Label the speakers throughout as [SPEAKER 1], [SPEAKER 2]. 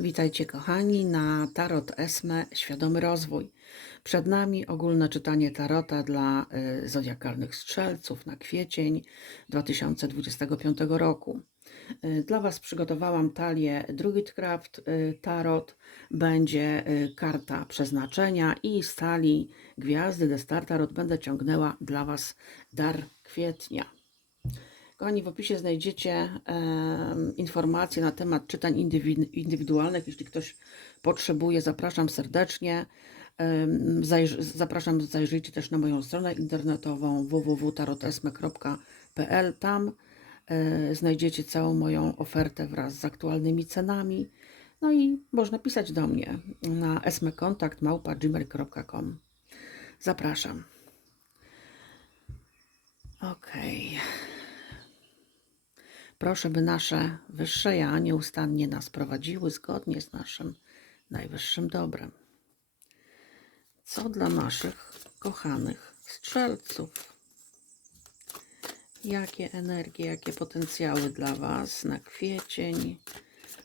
[SPEAKER 1] Witajcie kochani na Tarot Esme Świadomy Rozwój. Przed nami ogólne czytanie Tarota dla y, zodiakalnych strzelców na kwiecień 2025 roku. Y, Dla Was przygotowałam talię Druidcraft y, Tarot. Będzie karta przeznaczenia i z talii Gwiazdy The Star Tarot będę ciągnęła dla Was dar kwietnia. Kochani, w opisie znajdziecie em, informacje na temat czytań indywi- indywidualnych. Jeśli ktoś potrzebuje, zapraszam serdecznie. Em, zajrz- zapraszam, zajrzyjcie też na moją stronę internetową www.tarotesme.pl. Tam e, znajdziecie całą moją ofertę wraz z aktualnymi cenami. No i można pisać do mnie na esmekontakt.gmail.com. Zapraszam. Okej. Proszę, by nasze wyższe ja nieustannie nas prowadziły zgodnie z naszym najwyższym dobrem. Co dla naszych kochanych strzelców? Jakie energie, jakie potencjały dla Was na kwiecień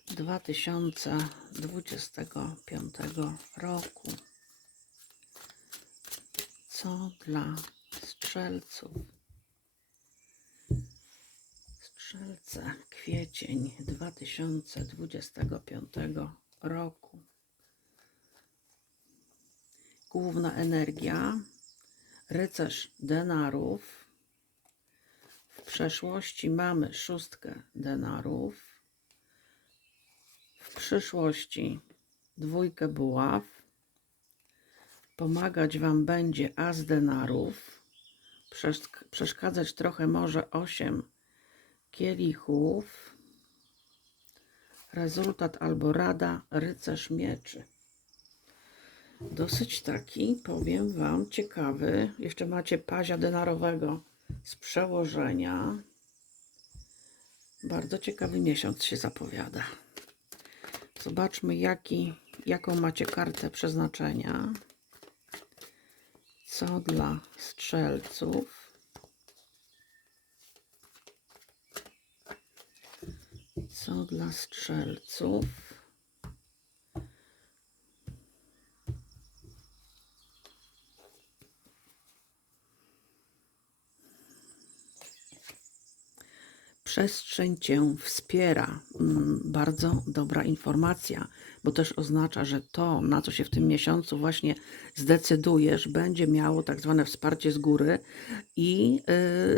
[SPEAKER 1] 2025 roku? Co dla strzelców? Strzelce, kwiecień 2025 roku. Główna energia, rycerz denarów. W przeszłości mamy szóstkę denarów. W przyszłości dwójkę buław. Pomagać Wam będzie as denarów. Przeszk- Przeszkadzać trochę może osiem kielichów. Rezultat albo rada rycerz mieczy. Dosyć taki, powiem Wam, ciekawy. Jeszcze macie pazia denarowego z przełożenia. Bardzo ciekawy miesiąc się zapowiada. Zobaczmy, jaki, jaką macie kartę przeznaczenia. Co dla strzelców. Dla strzelców? Przestrzeń Cię wspiera. Mm, Bardzo dobra informacja, bo też oznacza, że to, na co się w tym miesiącu właśnie zdecydujesz, będzie miało tak zwane wsparcie z góry i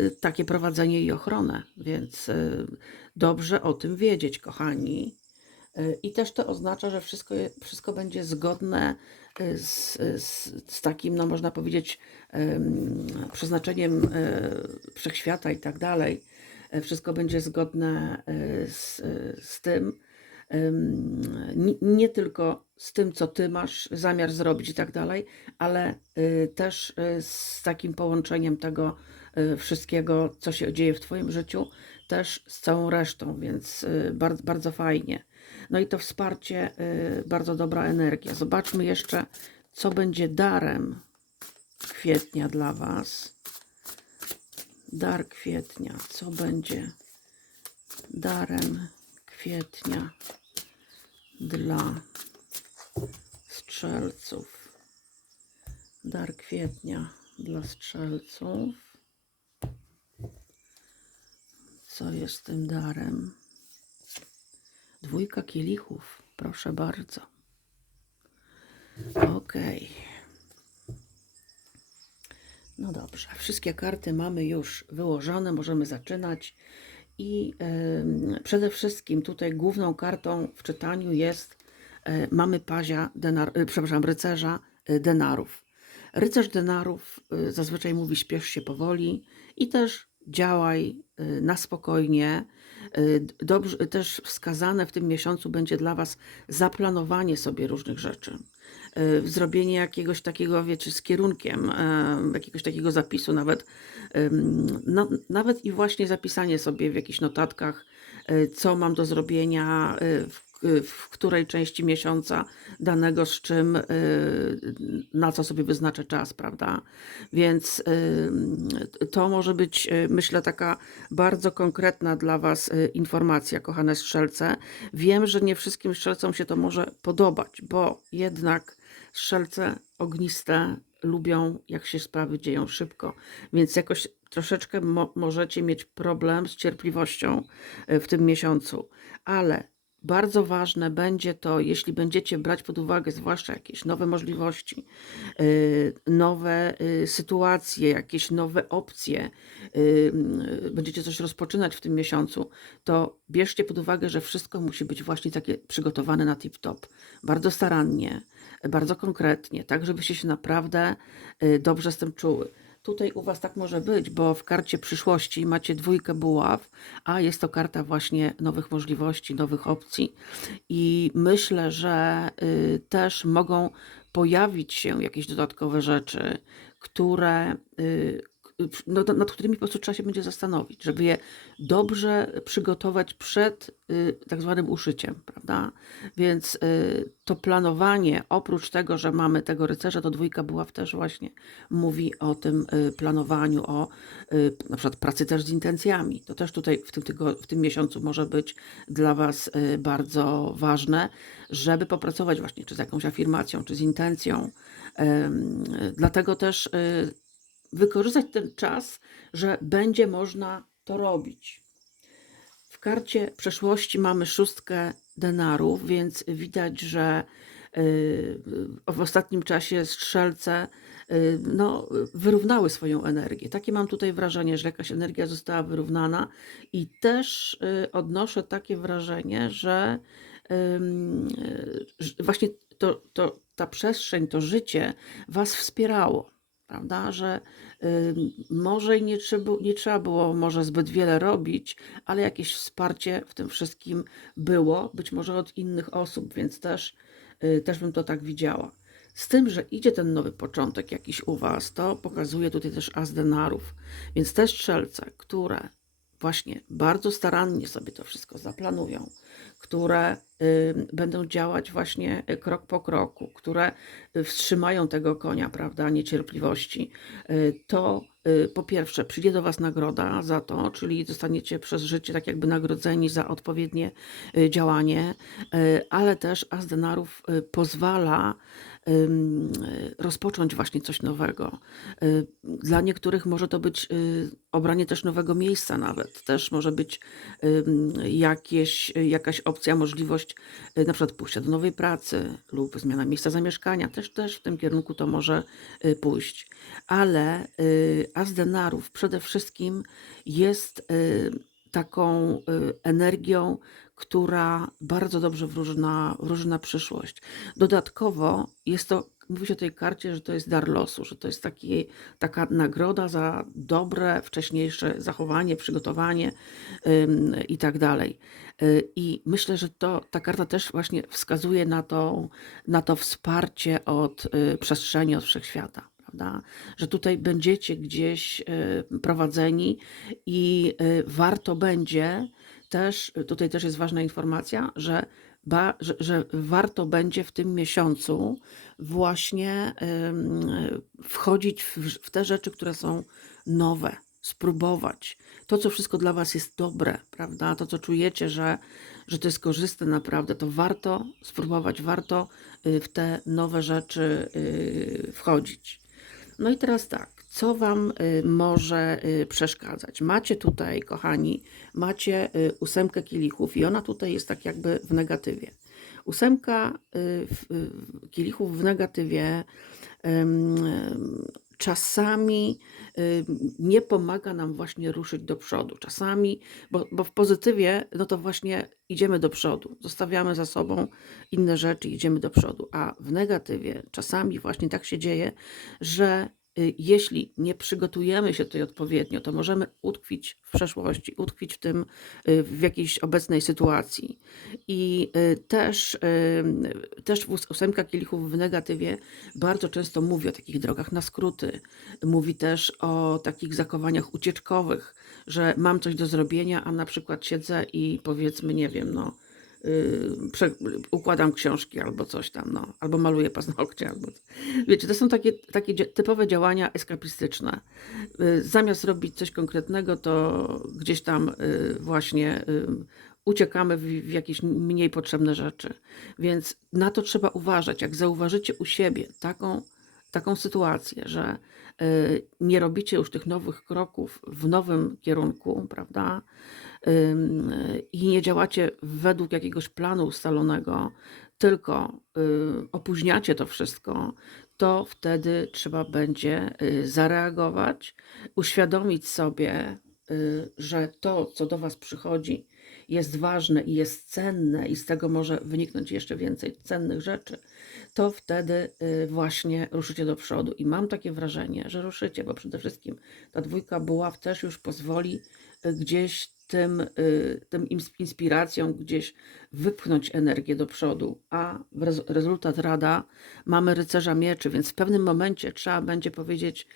[SPEAKER 1] y, takie prowadzenie i ochronę. Więc y, dobrze o tym wiedzieć, kochani. Y, I też to oznacza, że wszystko, wszystko będzie zgodne y, z, z, z takim, no można powiedzieć, em, przeznaczeniem y, wszechświata i tak dalej. E, Wszystko będzie zgodne y, z, y, z tym, nie, tylko z tym, co ty masz zamiar zrobić i tak dalej, ale też z takim połączeniem tego wszystkiego, co się dzieje w twoim życiu, też z całą resztą, więc bardzo, bardzo fajnie. No i to wsparcie, bardzo dobra energia. Zobaczmy jeszcze, co będzie darem kwietnia dla Was. Dar kwietnia. Co będzie darem kwietnia dla strzelców? Dar kwietnia dla strzelców. Co jest tym darem? Dwójka kielichów, proszę bardzo. Okej. No dobrze, wszystkie karty mamy już wyłożone, możemy zaczynać. I em, przede wszystkim tutaj główną kartą w czytaniu jest, e, mamy pazia, denar, e, przepraszam, rycerza e, denarów. Rycerz denarów e, zazwyczaj mówi śpiesz się powoli i też działaj e, na spokojnie. Dobrze, też wskazane w tym miesiącu będzie dla Was zaplanowanie sobie różnych rzeczy y, zrobienie jakiegoś takiego, wiecie, z kierunkiem, e, jakiegoś takiego zapisu nawet, no, nawet i właśnie zapisanie sobie w jakichś notatkach, y, co mam do zrobienia y, w w której części miesiąca danego z czym, y, na co sobie wyznaczę czas, prawda? Więc y, to może być, y, myślę, taka bardzo konkretna dla Was y, informacja, kochane strzelce. Wiem, że nie wszystkim strzelcom się to może podobać, bo jednak strzelce ogniste lubią, jak się sprawy dzieją szybko, więc jakoś troszeczkę mo możecie mieć problem z cierpliwością y, w tym miesiącu, ale bardzo ważne będzie to, jeśli będziecie brać pod uwagę zwłaszcza jakieś nowe możliwości, y, nowe y, sytuacje, jakieś nowe opcje, y, będziecie coś rozpoczynać w tym miesiącu, to bierzcie pod uwagę, że wszystko musi być właśnie takie przygotowane na tip-top. Bardzo starannie, bardzo konkretnie, tak żebyście się naprawdę dobrze z tym czuły. Tutaj u Was tak może być, bo w karcie przyszłości macie dwójkę buław, a jest to karta właśnie nowych możliwości, nowych opcji. I myślę, że y, też mogą pojawić się jakieś dodatkowe rzeczy, które, y, nad nad którymi po prostu trzeba się będzie zastanowić, żeby je dobrze przygotować przed y, tak zwanym uszyciem, prawda? Więc y, to planowanie, oprócz tego, że mamy tego rycerza, to dwójka buław też właśnie mówi o tym y, planowaniu, o na przykład pracy też z intencjami. To też tutaj w tym, tygo, w tym miesiącu może być dla Was bardzo ważne, żeby popracować właśnie czy z jakąś afirmacją, czy z intencją. Dlatego też wykorzystać ten czas, że będzie można to robić. W karcie przeszłości mamy szóstkę denarów, więc widać, że y, w ostatnim czasie strzelce y, no, wyrównały swoją energię. Takie mam tutaj wrażenie, że jakaś energia została wyrównana i też y, odnoszę takie wrażenie, że y, właśnie to, to, ta przestrzeń, to życie Was wspierało, prawda? Że może nie trzeba, nie trzeba było może zbyt wiele robić, ale jakieś wsparcie w tym wszystkim było, być może od innych osób, więc też, y, też bym to tak widziała. Z tym, że idzie ten nowy początek jakiś u Was, to pokazuje tutaj też as denarów. Więc te strzelce, które właśnie bardzo starannie sobie to wszystko zaplanują, które będą działać właśnie y, krok po kroku, które y, wstrzymają tego konia, prawda, niecierpliwości, y, to po pierwsze przyjdzie do Was nagroda za to, czyli zostaniecie przez życie tak jakby nagrodzeni za odpowiednie działanie, ale też as denarów pozwala rozpocząć właśnie coś nowego. Y, Dla niektórych może to być y, obranie też nowego miejsca nawet. Też może być jakieś, jakaś opcja, możliwość y, na przykład pójścia do nowej pracy lub zmiana miejsca zamieszkania. Też, też w tym kierunku to może pójść. Ale as denarów przede wszystkim jest taką energią, która bardzo dobrze wróży na, wróży na przyszłość. Dodatkowo jest to, mówi się o tej karcie, że to jest dar losu, że to jest taki, taka nagroda za dobre wcześniejsze zachowanie, przygotowanie i tak dalej. Y, I myślę, że to, ta karta też właśnie wskazuje na to, na to wsparcie od y, przestrzeni, od wszechświata. Prawda? Że tutaj będziecie gdzieś y, prowadzeni i warto będzie też, tutaj też jest ważna informacja, że, ba, że, że warto będzie w tym miesiącu właśnie ym, wchodzić w, w te rzeczy, które są nowe, spróbować. To, co wszystko dla Was jest dobre, prawda? To, co czujecie, że, że to jest korzystne naprawdę, to warto spróbować, warto y, w te nowe rzeczy y, wchodzić. No i teraz tak, co Wam y, może y, przeszkadzać? Macie tutaj, kochani, macie y, ósemkę kielichów i ona tutaj jest tak jakby w negatywie. Ósemka kielichów w negatywie czasami nie pomaga nam właśnie ruszyć do przodu. Czasami, bo, bo w pozytywie, no to właśnie idziemy do przodu, zostawiamy za sobą inne rzeczy, idziemy do przodu, a w negatywie czasami właśnie tak się dzieje, że jeśli nie przygotujemy się tutaj odpowiednio, to możemy utkwić w przeszłości, utkwić w tym, y, w jakiejś obecnej sytuacji. I y, też, y, też wós- ósemka kielichów w negatywie bardzo często mówi o takich drogach na skróty. Mówi też o takich zachowaniach ucieczkowych, że mam coś do zrobienia, a na przykład siedzę i powiedzmy, nie wiem, no, y, układam książki albo coś tam, no, albo maluję paznokcie, albo... Wiecie, to są takie, takie typowe działania eskapistyczne. Y, Zamiast robić coś konkretnego, to gdzieś tam y, właśnie y, uciekamy w, jakieś mniej potrzebne rzeczy. Więc na to trzeba uważać. Jak zauważycie u siebie taką, taką sytuację, że y, nie robicie już tych nowych kroków w nowym kierunku, prawda? I nie działacie według jakiegoś planu ustalonego, tylko y, opóźniacie to wszystko, to wtedy trzeba będzie y, zareagować, uświadomić sobie, y, że to, co do Was przychodzi, jest ważne i jest cenne, i z tego może wyniknąć jeszcze więcej cennych rzeczy, to wtedy właśnie ruszycie do przodu. I mam takie wrażenie, że ruszycie, bo przede wszystkim ta dwójka buław też już pozwoli gdzieś tym, y, tym ins- inspiracją gdzieś wypchnąć energię do przodu, a rezultat rada mamy rycerza mieczy, więc w pewnym momencie trzeba będzie powiedzieć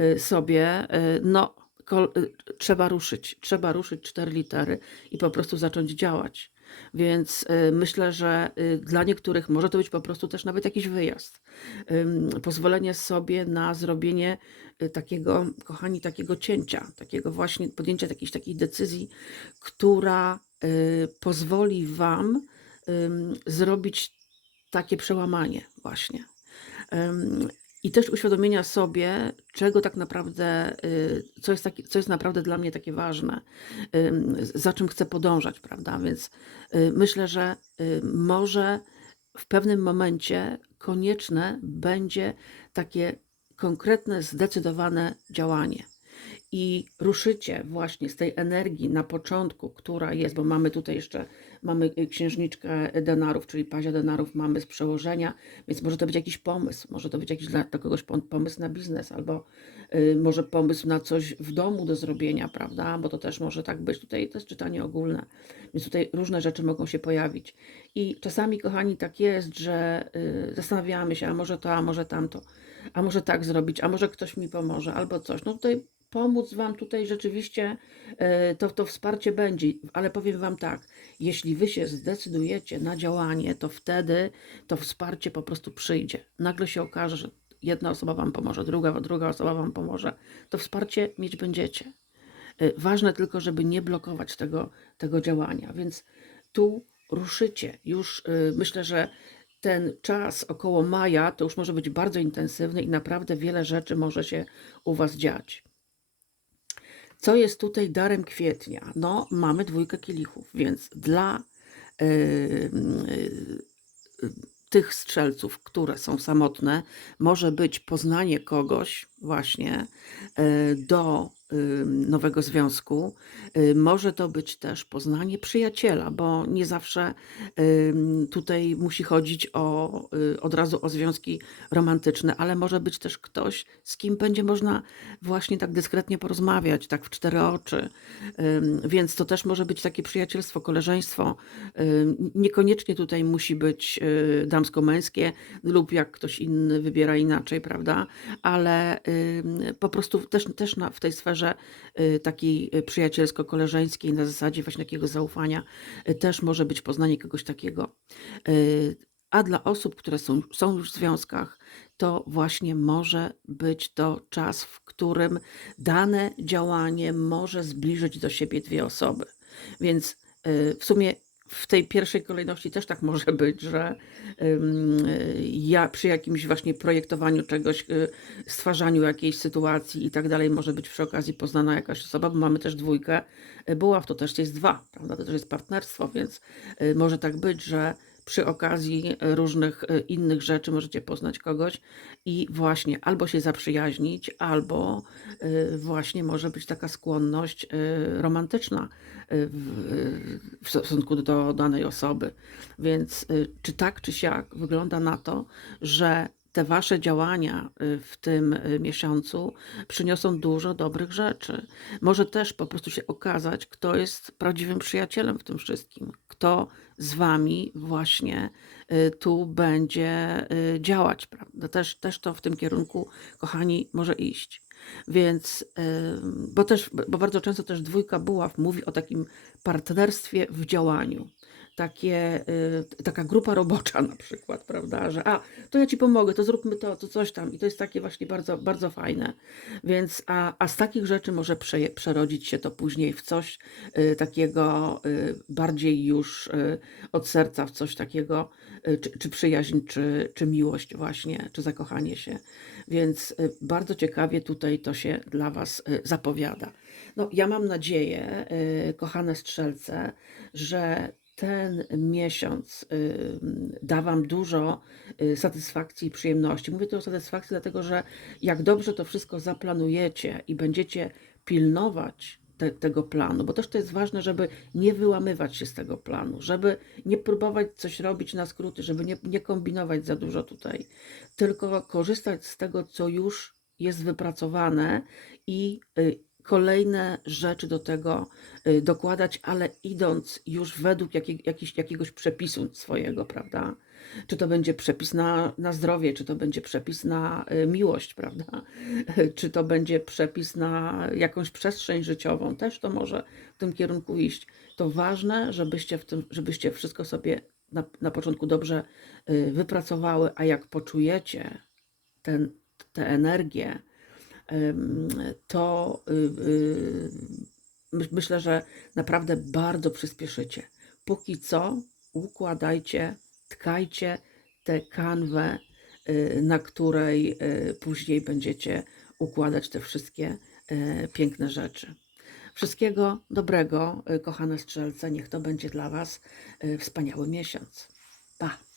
[SPEAKER 1] y, sobie, y, no trzeba ruszyć, trzeba ruszyć cztery litery i po prostu zacząć działać. Więc myślę, że dla niektórych może to być po prostu też nawet jakiś wyjazd. Pozwolenie sobie na zrobienie takiego, kochani, takiego cięcia, takiego właśnie podjęcia jakiejś takiej decyzji, która y, pozwoli Wam zrobić takie przełamanie właśnie. I też uświadomienia sobie, czego tak naprawdę, y, co jest, taki, co jest naprawdę dla mnie takie ważne, za czym chcę podążać, prawda? Więc y, myślę, że y, może w pewnym momencie konieczne będzie takie konkretne, zdecydowane działanie. I ruszycie właśnie z tej energii na początku, która jest, bo mamy tutaj jeszcze, mamy y, księżniczkę denarów, czyli pazia denarów mamy z przełożenia, więc może to być jakiś pomysł, może to być jakiś dla, kogoś pom- pomysł na biznes, albo y, może pomysł na coś w domu do zrobienia, prawda, bo to też może tak być, tutaj to jest czytanie ogólne, więc tutaj różne rzeczy mogą się pojawić. I czasami, kochani, tak jest, że y, zastanawiamy się, a może to, a może tamto, a może tak zrobić, a może ktoś mi pomoże, albo coś. No tutaj pomóc Wam tutaj rzeczywiście e, to, to wsparcie będzie, ale powiem Wam tak, jeśli Wy się zdecydujecie na działanie, to wtedy to wsparcie po prostu przyjdzie. Nagle się okaże, że jedna osoba Wam pomoże, druga, druga osoba Wam pomoże. To wsparcie mieć będziecie. E, Ważne tylko, żeby nie blokować tego, tego działania, więc tu ruszycie. Już y, myślę, że ten czas około maja to już może być bardzo intensywny i naprawdę wiele rzeczy może się u Was dziać. Co jest tutaj darem kwietnia? No, mamy dwójkę kielichów, więc dla y, y, y, tych strzelców, które są samotne, może być poznanie kogoś właśnie y, do nowego związku. Y, Może to być też poznanie przyjaciela, bo nie zawsze tutaj musi chodzić o, y, od razu o związki romantyczne, ale może być też ktoś, z kim będzie można właśnie tak dyskretnie porozmawiać, tak w cztery oczy. Więc to też może być takie przyjacielstwo, koleżeństwo. Niekoniecznie tutaj musi być y, damsko-męskie lub jak ktoś inny wybiera inaczej, prawda? Ale po prostu też, też na, w tej sferze y, takiej y, przyjacielsko-koleżeńskiej, na zasadzie właśnie takiego zaufania, y, też może być poznanie kogoś takiego. A dla osób, które są, są już w związkach, to właśnie może być to czas, w którym dane działanie może zbliżyć do siebie dwie osoby. Więc w sumie w tej pierwszej kolejności też tak może być, że ja przy jakimś właśnie projektowaniu czegoś, y, stwarzaniu jakiejś sytuacji i tak dalej, może być przy okazji poznana jakaś osoba, bo mamy też dwójkę y, buław, to też jest dwa, prawda? To też jest partnerstwo, więc y, może tak być, że przy okazji y, różnych y, innych rzeczy możecie poznać kogoś i właśnie albo się zaprzyjaźnić, albo y, właśnie może być taka skłonność romantyczna w, stosunku do danej osoby. Więc czy tak, czy siak wygląda na to, że te wasze działania y, w tym y, miesiącu przyniosą dużo dobrych rzeczy. Może też po prostu się okazać, kto jest prawdziwym przyjacielem w tym wszystkim, kto z wami właśnie y, tu będzie działać, prawda? Też, też to w tym kierunku, kochani, może iść. Więc, bo też, bo bardzo często też dwójka buław mówi o takim partnerstwie w działaniu. Takie, y, taka grupa robocza na przykład, prawda, że a, to ja ci pomogę, to zróbmy to, to coś tam. I to jest takie właśnie bardzo, bardzo fajne, więc a, a z takich rzeczy może prze, przerodzić się to później w coś y, takiego y, bardziej już od serca, w coś takiego, czy, czy przyjaźń, czy, czy miłość właśnie, czy zakochanie się, więc bardzo ciekawie tutaj to się dla Was zapowiada. No, ja mam nadzieję, kochane strzelce, że ten miesiąc da Wam dużo y, satysfakcji i przyjemności. Mówię tu o satysfakcji, dlatego że jak dobrze to wszystko zaplanujecie i będziecie pilnować te, tego planu, bo też to jest ważne, żeby nie wyłamywać się z tego planu, żeby nie próbować coś robić na skróty, żeby nie, nie kombinować za dużo tutaj, tylko korzystać z tego, co już jest wypracowane i y, kolejne rzeczy do tego y, dokładać, ale idąc już według jakiegoś przepisu swojego, prawda? Czy to będzie przepis na, na zdrowie, czy to będzie przepis na y, miłość, prawda? Czy to będzie przepis na jakąś przestrzeń życiową, też to może w tym kierunku iść. To ważne, żebyście, w tym, żebyście wszystko sobie na, na początku dobrze y, wypracowały, a jak poczujecie ten, tę energię, to y, y, my- myślę, że naprawdę bardzo przyspieszycie. Póki co układajcie, tkajcie tę kanwę, y, na której później będziecie układać te wszystkie y, piękne rzeczy. Wszystkiego dobrego, kochane strzelce. Niech to będzie dla Was wspaniały miesiąc. Pa!